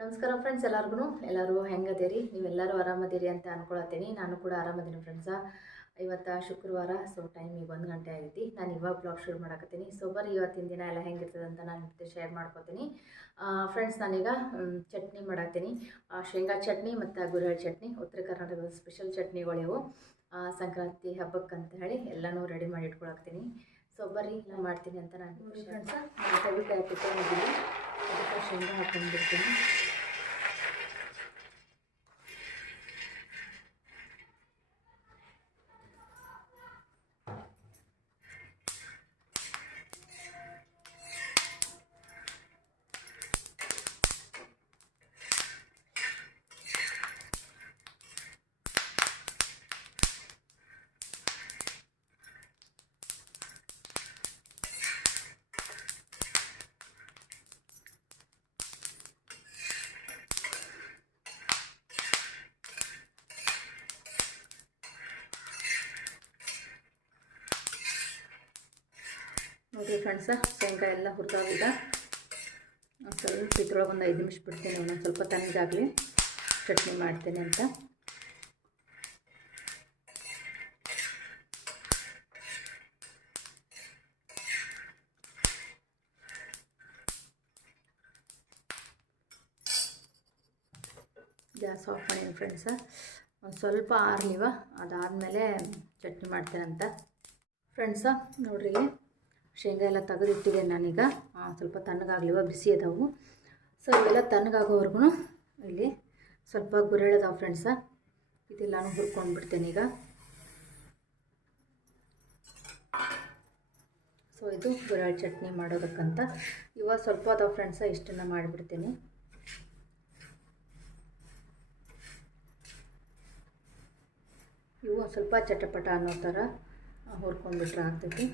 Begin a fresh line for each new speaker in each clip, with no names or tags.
ನಮಸ್ಕಾರ ಫ್ರೆಂಡ್ಸ್ ಎಲ್ಲರಿಗೂ ಎಲ್ಲರೂ ಹೆಂಗದಿರಿ? ನೀವೆಲ್ಲರೂ ಆರಾಮದಿರಿ ಅಂತ ಅನ್ಕೊಳತ್ತೀನಿ. ನಾನು ಕೂಡ ಆರಾಮದೀನಿ ಫ್ರೆಂಡ್ಸ ಇವತ್ತು ಶುಕ್ರವಾರ ಸೊ ಟೈಮ್ ಈಗ ಒಂದು ಗಂಟೆ ಆಗೈತಿ. ನಾನು ಇವಾಗ ಬ್ಲಾಗ್ ಶುರು ಮಾಡಕತ್ತೀನಿ. ಸೊ ಬರೀ ಇವತ್ತಿನ ದಿನ ಎಲ್ಲ ಹೆಂಗಿರ್ತದೆ ಅಂತ ನಾನು ಜೊತೆ ಶೇರ್ ಮಾಡ್ಕೊತೀನಿ. ಫ್ರೆಂಡ್ಸ್ ನಾನೀಗ ಚಟ್ನಿ ಮಾಡತ್ತೀನಿ ಶೇಂಗಾ ಚಟ್ನಿ ಮತ್ತು ಗುರುಹಳ್ಳಿ ಚಟ್ನಿ, ಉತ್ತರ ಕರ್ನಾಟಕದ ಸ್ಪೆಷಲ್ ಚಟ್ನಿಗಳಿವು ಸಂಕ್ರಾಂತಿ ಹಬ್ಬಕ್ಕೆ ಅಂತ ಹೇಳಿ ಎಲ್ಲನೂ ರೆಡಿ ಮಾಡಿ ಇಟ್ಕೊಳಕ್ತೀನಿ. ಸೊ ಬರ್ರಿ ನಾನು ಮಾಡ್ತೀನಿ ಅಂತ ನಾನು ಫ್ರೆಂಡ್ಸ ಪಿಕ್ಕೊಂಡಿದ್ದೀನಿ ಅದಕ್ಕೆ ಶೇಂಗಾ ಹಾಕೊಂಡ್ಬಿಡ್ತೀನಿ. ನೋಡಿರಿ ಫ್ರೆಂಡ್ಸ, ಶೇಂಗಾ ಎಲ್ಲ ಹುರಿದಾವಿದ ಸ್ವಲ್ಪ ಇದ್ರೊಳಗೆ ಒಂದು ಐದು ನಿಮಿಷ ಬಿಡ್ತೀನಿ ಒಂದೊಂದು ಸ್ವಲ್ಪ ತಣ್ಣಗಾಗಲಿ. ಚಟ್ನಿ ಮಾಡ್ತೀನಿ ಅಂತ. ಗ್ಯಾಸ್ ಆಫ್ ಮಾಡಿ ಫ್ರೆಂಡ್ಸ. ಒಂದು ಸ್ವಲ್ಪ ಆರ್ಲಿವ ಅದಾದಮೇಲೆ ಚಟ್ನಿ ಮಾಡ್ತೇನಂತ ಫ್ರೆಂಡ್ಸ, ನೋಡ್ರಿ. ಶೇಂಗಾ ಎಲ್ಲ ತೆಗೆದಿಟ್ಟಿದ್ದೇನೆ ನಾನೀಗ ಸ್ವಲ್ಪ ತಣ್ಣಗಾಗ್ಲಿವ ಬಿಸಿ ಅದಾವು. ಸೊ ಇವೆಲ್ಲ ತಣ್ಣಗಾಗೋವರೆಗೂ ಇಲ್ಲಿ ಸ್ವಲ್ಪ ಗುರೆಳದಾವೆ ಫ್ರೆಂಡ್ಸ ಇದೆಲ್ಲಾನು ಹುರ್ಕೊಂಡು ಬಿಡ್ತೇನೆ ಈಗ. ಸೊ ಇದು ಗುರೆಳ್ ಚಟ್ನಿ ಮಾಡೋದಕ್ಕಂತ. ಇವಾಗ ಸ್ವಲ್ಪ ಅದಾವ ಫ್ರೆಂಡ್ಸ ಇಷ್ಟನ್ನು ಮಾಡಿಬಿಡ್ತೀನಿ. ಇವು ಸ್ವಲ್ಪ ಚಟಪಟ ಅನ್ನೋ ಥರ ಹುರ್ಕೊಂಡ್ಬಿಟ್ರೆ ಆಗ್ತೈತಿ.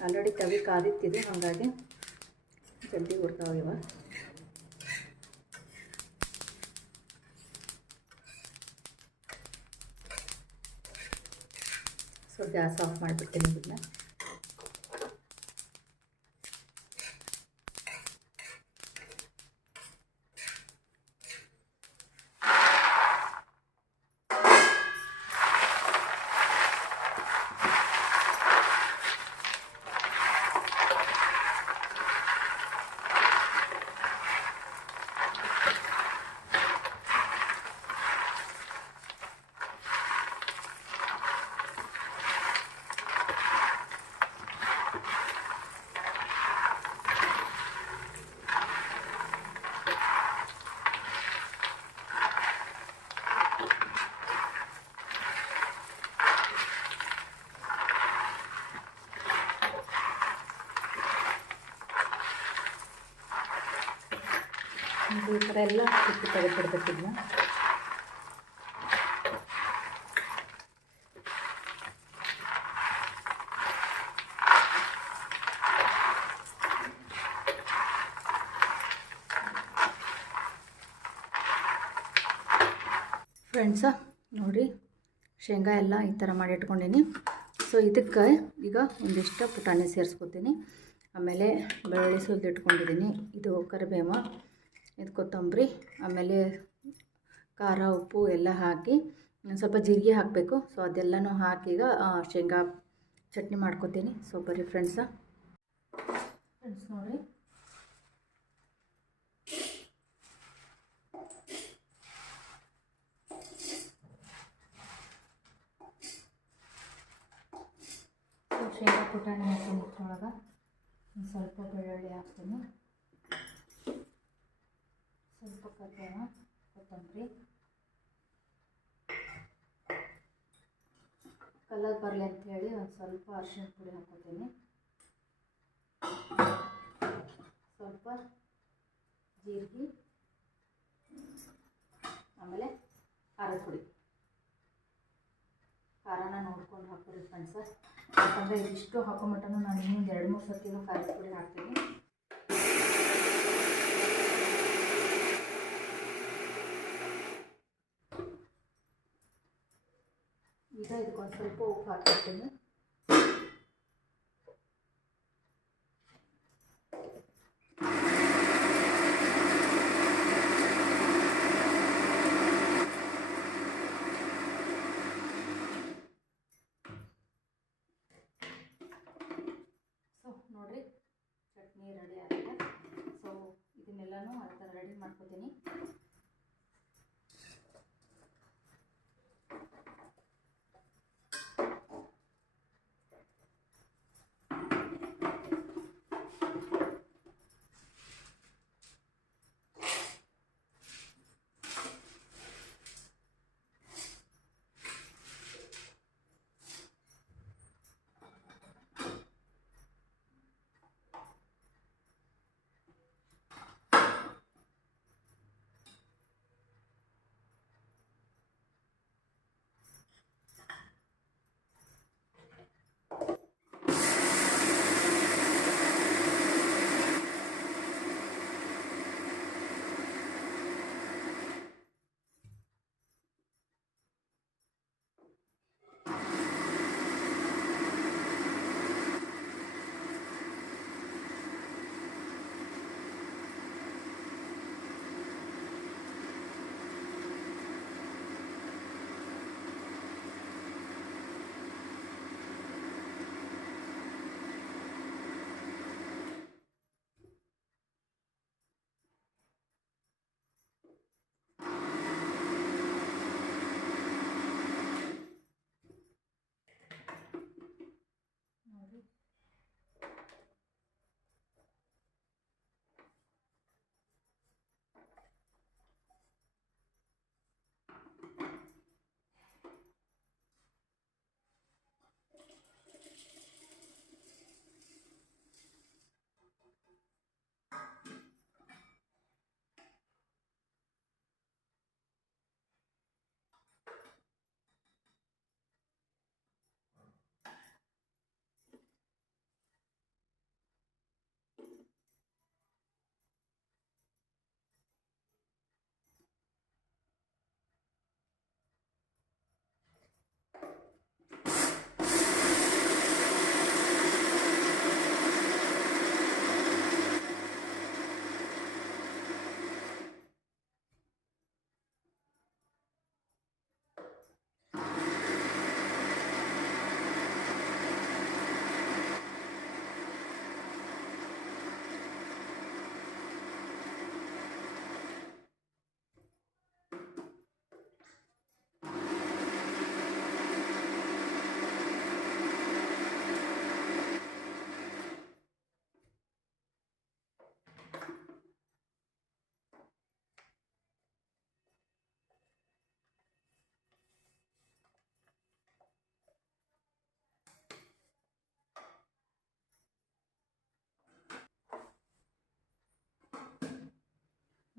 ಆಲ್ರೆಡಿ ತವಿ ಕಾದಿತ್ತಿದೆ ಹಾಗಾಗಿ ಜಲ್ದಿ ಹುರ್ತಾವ ಇವ ಸೊ ಗ್ಯಾಸ್ ಆಫ್ ಮಾಡಿಬಿಡ್ತೀನಿ ಇದನ್ನ ಈ ಥರ ಎಲ್ಲ ಸುತ್ತಿ ತೆಗೆದ್ಬಿಡ್ಬೇಕು ಇದನ್ನ ಫ್ರೆಂಡ್ಸ ನೋಡಿ, ಶೇಂಗಾ ಎಲ್ಲ ಈ ಥರ ಮಾಡಿ ಇಟ್ಕೊಂಡೀನಿ. ಸೊ ಇದಕ್ಕೆ ಈಗ ಒಂದಿಷ್ಟು ಪುಟಾಣಿ ಸೇರಿಸ್ಕೊತೀನಿ. ಆಮೇಲೆ ಬೆಳ್ಳುಳ್ಳಿ ಸುಲಿದು ಇಟ್ಕೊಂಡಿದ್ದೀನಿ ಇದು ಕರಿಬೇವ. ಇದು ಕೊತ್ತಂಬರಿ, ಆಮೇಲೆ ಖಾರ, ಉಪ್ಪು ಎಲ್ಲ ಹಾಕಿ ಸ್ವಲ್ಪ ಜೀರಿಗೆ ಹಾಕಬೇಕು. ಸೊ ಅದೆಲ್ಲನೂ ಹಾಕೀಗ ಶೇಂಗಾ ಚಟ್ನಿ ಮಾಡ್ಕೊತೀನಿ. ಸೊ ಬರೀ ಫ್ರೆಂಡ್ಸ ಫ್ರೆಂಡ್ಸ್ ನೋಡಿ. ಶೇಂಗಾ ಪುಟಾಣಿ ಹಾಕ್ತೀನಿ ಇದ್ರೊಳಗೆ ಸ್ವಲ್ಪ ಬೆಳ್ಳುಳ್ಳಿ ಹಾಕ್ತೀನಿ. ಸ್ವಲ್ಪ ಕೊತ್ತಂಬರಿ. ಕಲರ್ ಬರಲಿ ಅಂಥೇಳಿ ಒಂದು ಸ್ವಲ್ಪ ಅರಿಶಿನ ಪುಡಿ ಹಾಕೋತೀನಿ. ಸ್ವಲ್ಪ ಜೀರಿಗೆ, ಆಮೇಲೆ ಖಾರದ ಪುಡಿ. ಖಾರನ ನೋಡ್ಕೊಂಡು ಹಾಕೋರಿ ಫ್ರೆಂಡ್ಸ ಯಾಕಂದರೆ ಇದಿಷ್ಟು ಹಾಕೊಂಬಿಟ್ಟನು ನಾನು ಇನ್ನೊಂದು ಎರಡು ಮೂರು ಸರ್ತಿ ಖಾರದ ಪುಡಿ ಹಾಕ್ತೀನಿ. ಈಗ ಇದಕ್ಕೊಂದು ಸ್ವಲ್ಪ ಉಪ್ಪು ಹಾಕಿರ್ತೀನಿ ಸೊ ನೋಡಿ ಚಟ್ನಿ ರೆಡಿ ಆಗಿದೆ. ಸೊ ಇದನ್ನೆಲ್ಲನೂ ಆ ಥರ ರೆಡಿ ಮಾಡ್ಕೋತೀನಿ.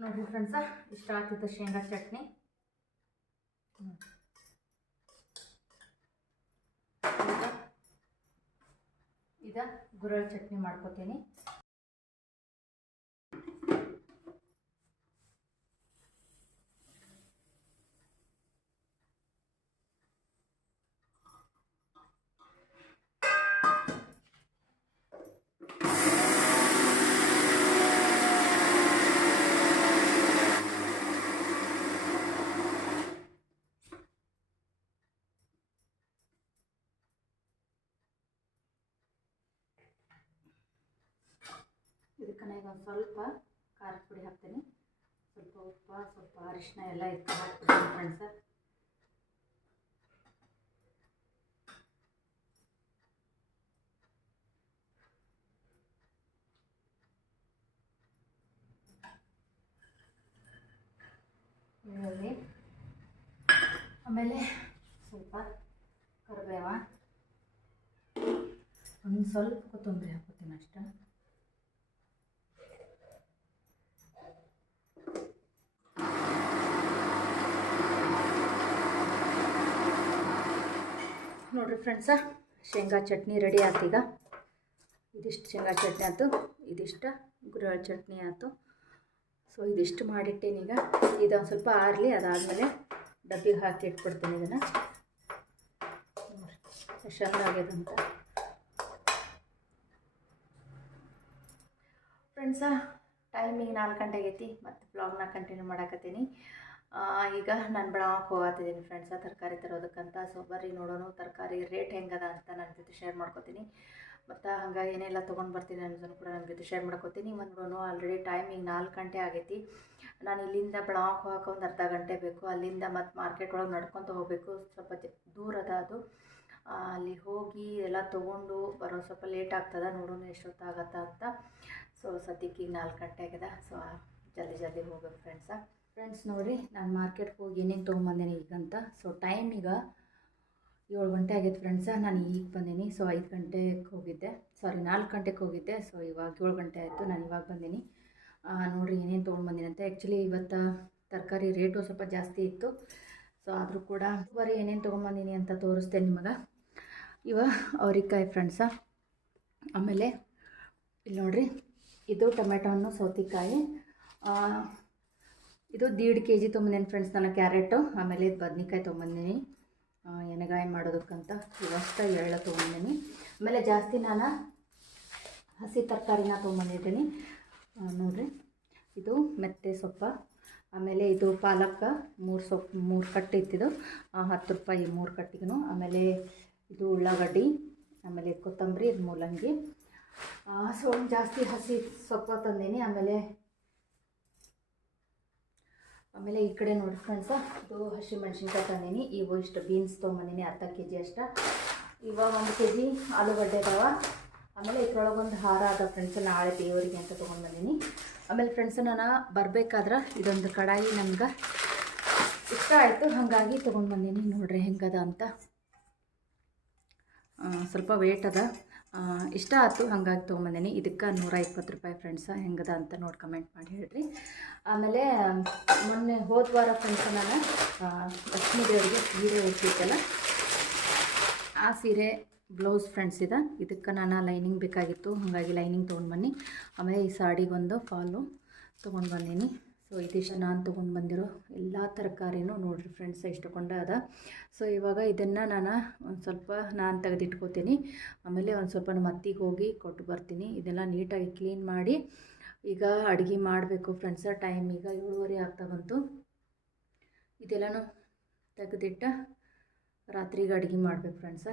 ನೋಡಿರಿ ಫ್ರೆಂಡ್ಸ ಇಷ್ಟ ಆಗ್ತಿದ್ದ ಶೇಂಗಾ ಚಟ್ನಿ. ಈಗ ಗುರಳ್ ಚಟ್ನಿ ಮಾಡ್ಕೋತೀನಿ ಇದಕ್ಕೆ ನಾನು ಒಂದು ಸ್ವಲ್ಪ ಖಾರದ ಪುಡಿ ಹಾಕ್ತೀನಿ. ಸ್ವಲ್ಪ ಉಪ್ಪು, ಸ್ವಲ್ಪ ಅರಿಶಿನ ಎಲ್ಲ ಇದಕ್ಕೆ ಹಾಕ್ತೀನಿ ಫ್ರೆಂಡ್ಸ. ಆಮೇಲೆ ಸ್ವಲ್ಪ ಕರಿಬೇವ. ಒಂದು ಸ್ವಲ್ಪ ಕೊತ್ತಂಬರಿ ಹಾಕೋತೀನಿ ಅಷ್ಟೇ. ನೋಡಿರಿ ಫ್ರೆಂಡ್ಸ ಶೇಂಗಾ ಚಟ್ನಿ ರೆಡಿ ಆಯ್ತು ಈಗ. ಇದಿಷ್ಟು ಶೇಂಗಾ ಚಟ್ನಿ ಆಯ್ತು ಇದಿಷ್ಟು ಗುರಳ ಚಟ್ನಿ ಆಯ್ತು ಸೊ ಇದಿಷ್ಟು ಮಾಡಿಟ್ಟೇನೀಗ ಇದೊಂದು ಸ್ವಲ್ಪ ಆರಲಿ, ಅದಾದಮೇಲೆ ಡಬ್ಬಿಗೆ ಹಾಕಿ ಇಟ್ಬಿಡ್ತೀನಿ ಇದನ್ನು. ಎಷ್ಟು ಆಗ್ಯದಂತ ಫ್ರೆಂಡ್ಸ ಟೈಮಿಗೆ ನಾಲ್ಕು ಗಂಟೆ ಆಗೈತಿ, ಮತ್ತು ಬ್ಲಾಗ್ನ ಕಂಟಿನ್ಯೂ ಮಾಡಾಕತ್ತೀನಿ. ಈಗ ನಾನು ಬೆಳಗ್ಗೆ ಹೋಗತ್ತಿದ್ದೀನಿ ಫ್ರೆಂಡ್ಸ ತರಕಾರಿ ತರೋದಕ್ಕಂತ. ಸೊ ಬರ್ರಿ ನೋಡೋಣ ತರಕಾರಿ ರೇಟ್ ಹೆಂಗದ ಅಂತ ನನ್ನ ಜೊತೆ ಶೇರ್ ಮಾಡ್ಕೊತೀನಿ. ಮತ್ತು ಹಂಗೆ ಏನೆಲ್ಲ ತೊಗೊಂಡು ಬರ್ತೀನಿ ಅನ್ನೋದನ್ನು ಕೂಡ ನನ್ನ ಜೊತೆ ಶೇರ್ ಮಾಡ್ಕೊತೀನಿ. ಒಂದು ಆಲ್ರೆಡಿ ಟೈಮ್ ಈಗ ನಾಲ್ಕು ಗಂಟೆ ಆಗೈತಿ. ನಾನು ಇಲ್ಲಿಂದ ಬೆಳಗಾವಿ ಹೋಗಕ್ಕೆ ಒಂದು ಅರ್ಧ ಗಂಟೆ ಬೇಕು. ಅಲ್ಲಿಂದ ಮತ್ತು ಮಾರ್ಕೆಟ್ ಒಳಗೆ ನಡ್ಕೊತ ಹೋಗಬೇಕು. ಸ್ವಲ್ಪ ದೂರದ ದೂರ ಅದ ಅದು. ಅಲ್ಲಿ ಹೋಗಿ ಎಲ್ಲ ತೊಗೊಂಡು ಬರೋ ಸ್ವಲ್ಪ ಲೇಟ್ ಆಗ್ತದೆ. ನೋಡೋಣ ಎಷ್ಟೊತ್ತಾಗತ್ತ ಅಂತ. ಸೊ ಸದ್ಯಕ್ಕೆ ಈಗ ನಾಲ್ಕು ಗಂಟೆ ಆಗಿದೆ ಸೊ ಜಲ್ದಿ ಜಲ್ದಿ ಹೋಗ್ಬೇಕು ಫ್ರೆಂಡ್ಸ ಫ್ರೆಂಡ್ಸ್ ನೋಡಿರಿ ನಾನು ಮಾರ್ಕೆಟ್ಗೆ ಹೋಗಿ ಏನೇನು ತೊಗೊಂಬಂದೇನೆ ಈಗಂತ. ಸೊ ಟೈಮ್ ಈಗ ಏಳು ಗಂಟೆ ಆಗೈತೆ ಫ್ರೆಂಡ್ಸ ನಾನು ಈಗ ಬಂದೀನಿ. ಸೊ ಐದು ಗಂಟೆಗೆ ಹೋಗಿದ್ದೆ. ಸಾರಿ ನಾಲ್ಕು ಗಂಟೆಗೆ ಹೋಗಿದ್ದೆ. ಸೊ ಇವಾಗ ಏಳು ಗಂಟೆ ಆಯಿತು. ನಾನು ಇವಾಗ ಬಂದೀನಿ. ನೋಡಿರಿ ಏನೇನು ತೊಗೊಂಡ್ಬಂದೀನಿ ಅಂತ. ಆ್ಯಕ್ಚುಲಿ ಇವತ್ತು ತರಕಾರಿ ರೇಟು ಸ್ವಲ್ಪ ಜಾಸ್ತಿ ಇತ್ತು. ಸೊ ಆದರೂ ಕೂಡ ಬರೀ ಏನೇನು ತೊಗೊಂಬಂದೀನಿ ಅಂತ ತೋರಿಸ್ತೇನೆ ನಿಮಗೆ. ಇವ ಅವ್ರಿಕಾಯಿ ಫ್ರೆಂಡ್ಸ ಆಮೇಲೆ ಇಲ್ಲಿ ನೋಡಿರಿ, ಇದು ಟೊಮೆಟೊ ಹಣ್ಣು ಸೌತೆಕಾಯಿ ಇದು ದೀಡ್ ಕೆ ಜಿ ತೊಗೊಂಬಂದೇನಿ ಫ್ರೆಂಡ್ಸ್ ನಾನು ಕ್ಯಾರೆಟು, ಆಮೇಲೆ ಇದು ಬದ್ನಿಕಾಯಿ ತೊಗೊಂಬಂದಿನಿ ಎಣ್ಣೆಗಾಯಿ ಮಾಡೋದಕ್ಕಂತ ಇವಷ್ಟು ಎಳ್ಳು ತೊಗೊಂಬಂದಿನಿ ಆಮೇಲೆ ಜಾಸ್ತಿ ನಾನು ಹಸಿ ತರಕಾರಿನ ತೊಗೊಂಬಂದಿದ್ದೀನಿ ನೋಡಿರಿ. ಇದು ಮೆತ್ತೆ ಸೊಪ್ಪ, ಆಮೇಲೆ ಇದು ಪಾಲಕ್, ಮೂರು ಸೊಪ್ಪು ಮೂರು ಕಟ್ಟು ಇತ್ತಿದು. ಹತ್ತು ರೂಪಾಯಿ ಮೂರು ಕಟ್ಟಿಗೂ ಆಮೇಲೆ ಇದು ಉಳ್ಳಾಗಡ್ಡಿ, ಆಮೇಲೆ ಕೊತ್ತಂಬರಿ, ಇದು ಮೂಲಂಗಿ. ಸೊ ಜಾಸ್ತಿ ಹಸಿ ಸೊಪ್ಪು ತಂದೀನಿ. ಆಮೇಲೆ ಆಮೇಲೆ ಈ ಕಡೆ ನೋಡಿ ಫ್ರೆಂಡ್ಸ ಇದು ಹಸಿ ಮೆಣಸಿನ್ಕಾಯಿ ತಂದೀನಿ. ಇವು ಇಷ್ಟು ಬೀನ್ಸ್ ತೊಗೊಂಬಂದಿನಿ, ಅರ್ಧ ಕೆ ಜಿ ಅಷ್ಟ. ಇವಾಗ ಒಂದು ಕೆ ಜಿ ಆಲೂಗಡ್ಡೆ ಅದಾವ. ಆಮೇಲೆ ಇದ್ರೊಳಗೊಂದು ಹಾರ ಅದ ಫ್ರೆಂಡ್ಸ್ ನಾಳೆ ದೇವರಿಗೆ ಅಂತ ತೊಗೊಂಡ್ಬಂದಿನಿ ಆಮೇಲೆ ಫ್ರೆಂಡ್ಸ್ ನಾನು ಬರಬೇಕಾದ್ರೆ ಇದೊಂದು ಕಡಾಯಿ ನಮ್ಗೆ ಇಷ್ಟ ಆಯಿತು, ಹಾಗಾಗಿ ತೊಗೊಂಡು ಬಂದೀನಿ ನೋಡ್ರಿ ಹೆಂಗದ ಅಂತ. ಸ್ವಲ್ಪ ವೇಟ್ ಅದ. ಇಷ್ಟ ಆಯ್ತು, ಹಾಗಾಗಿ ತೊಗೊಂಬಂದೀನಿ. ಇದಕ್ಕೆ ನೂರ ಇಪ್ಪತ್ತು ರೂಪಾಯಿ ಫ್ರೆಂಡ್ಸ ಹೆಂಗದ ಅಂತ ನೋಡಿ ಕಮೆಂಟ್ ಮಾಡಿ ಹೇಳ್ರಿ. ಆಮೇಲೆ, ಮೊನ್ನೆ ಹೋದ ವಾರ ಫ್ರೆಂಡ್ಸ್ ನಾನು ಲಕ್ಷ್ಮೀ ದೇವರಿಗೆ ಸೀರೆ ಉಡ್ಸಿದ್ದಲ್ಲ ಆ ಸೀರೆ ಬ್ಲೌಸ್ ಫ್ರೆಂಡ್ಸ್ ಇದೆ. ಇದಕ್ಕೆ ನಾನು ಲೈನಿಂಗ್ ಬೇಕಾಗಿತ್ತು, ಹಾಗಾಗಿ ಲೈನಿಂಗ್ ತೊಗೊಂಡು ಬನ್ನಿ. ಆಮೇಲೆ ಈ ಸಾಡಿಗೊಂದು ಫಾಲು ತೊಗೊಂಡು ಬಂದೀನಿ. ಸೊ ಇದಿಷ್ಟು ನಾನು ತೊಗೊಂಡು ಬಂದಿರೋ ಎಲ್ಲ ತರಕಾರಿನೂ ನೋಡಿರಿ ಫ್ರೆಂಡ್ಸ್ ಇಷ್ಟಕೊಂಡ ಅದ. ಸೊ ಇವಾಗ ಇದನ್ನು ನಾನು ಒಂದು ಸ್ವಲ್ಪ ನಾನು ತೆಗೆದಿಟ್ಕೋತೀನಿ. ಆಮೇಲೆ ಒಂದು ಸ್ವಲ್ಪ ನಮ್ಮ ಅತ್ತಿಗೆ ಹೋಗಿ ಕೊಟ್ಟು ಬರ್ತೀನಿ. ಇದೆಲ್ಲ ನೀಟಾಗಿ ಕ್ಲೀನ್ ಮಾಡಿ ಈಗ ಅಡುಗೆ ಮಾಡಬೇಕು ಫ್ರೆಂಡ್ಸ ಟೈಮ್ ಈಗ ಏಳುವರೆ ಆಗ್ತಾ ಬಂತು. ಇದೆಲ್ಲನೂ ತೆಗೆದಿಟ್ಟ ರಾತ್ರಿಗೆ ಅಡುಗೆ ಮಾಡಬೇಕು ಫ್ರೆಂಡ್ಸ